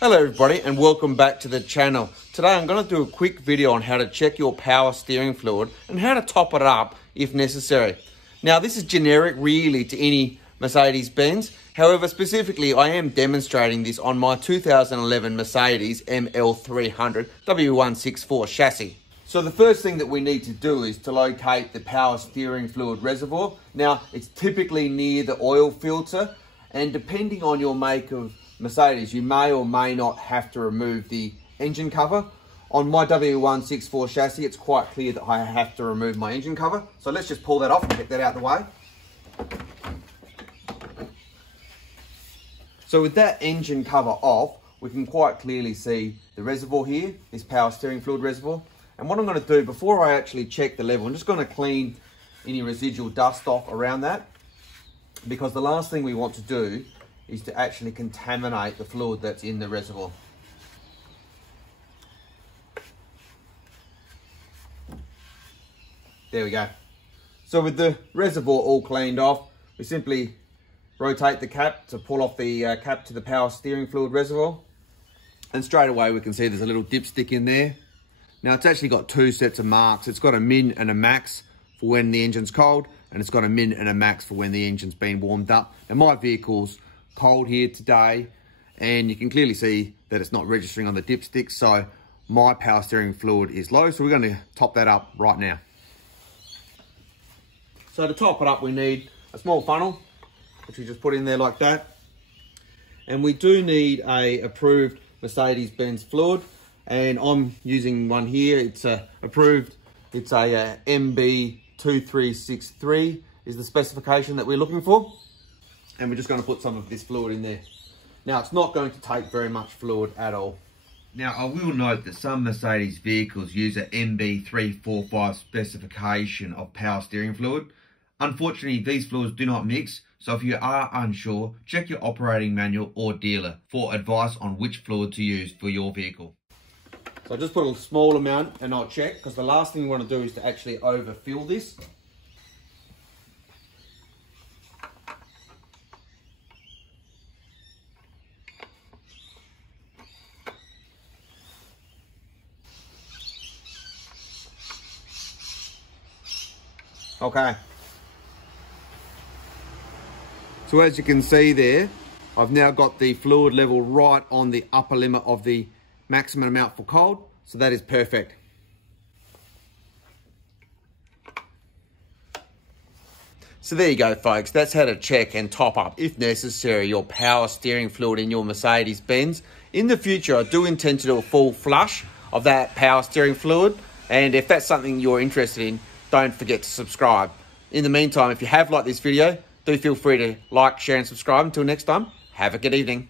Hello everybody and welcome back to the channel. Today I'm going to do a quick video on how to check your power steering fluid and how to top it up if necessary. Now this is generic really to any Mercedes Benz. However, specifically I am demonstrating this on my 2011 Mercedes ML300 W164 chassis. So the first thing that we need to do is to locate the power steering fluid reservoir. Now it's typically near the oil filter, and depending on your make of Mercedes, you may or may not have to remove the engine cover. On my W164 chassis, it's quite clear that I have to remove my engine cover. So let's just pull that off and get that out of the way. So with that engine cover off, we can quite clearly see the reservoir here, this power steering fluid reservoir. And what I'm going to do, before I actually check the level, I'm just going to clean any residual dust off around that, because the last thing we want to do is to actually contaminate the fluid that's in the reservoir. There we go. So with the reservoir all cleaned off, we simply rotate the cap to pull off the cap to the power steering fluid reservoir. And straight away we can see there's a little dipstick in there. Now it's actually got two sets of marks. It's got a min and a max for when the engine's cold, and it's got a min and a max for when the engine's been warmed up. And my vehicle's cold here today, and you can clearly see that it's not registering on the dipstick, so my power steering fluid is low, so we're going to top that up right now. So to top it up, we need a small funnel, which we just put in there like that, and we do need a approved Mercedes Benz fluid, and I'm using one here. It's approved. It's a MB2363 is the specification that we're looking for. And we're just going to put some of this fluid in there. Now, it's not going to take very much fluid at all. Now, I will note that some Mercedes vehicles use a MB345 specification of power steering fluid. Unfortunately, these fluids do not mix, so if you are unsure, check your operating manual or dealer for advice on which fluid to use for your vehicle. So I just put a small amount and I'll check, because the last thing you want to do is to actually overfill this. Okay, so as you can see there, I've now got the fluid level right on the upper limit of the maximum amount for cold, so that is perfect. So there you go folks, that's how to check and top up, if necessary, your power steering fluid in your Mercedes Benz. In the future, I do intend to do a full flush of that power steering fluid, and if that's something you're interested in, don't forget to subscribe. In the meantime, if you have liked this video, do feel free to like, share and subscribe. Until next time, have a good evening.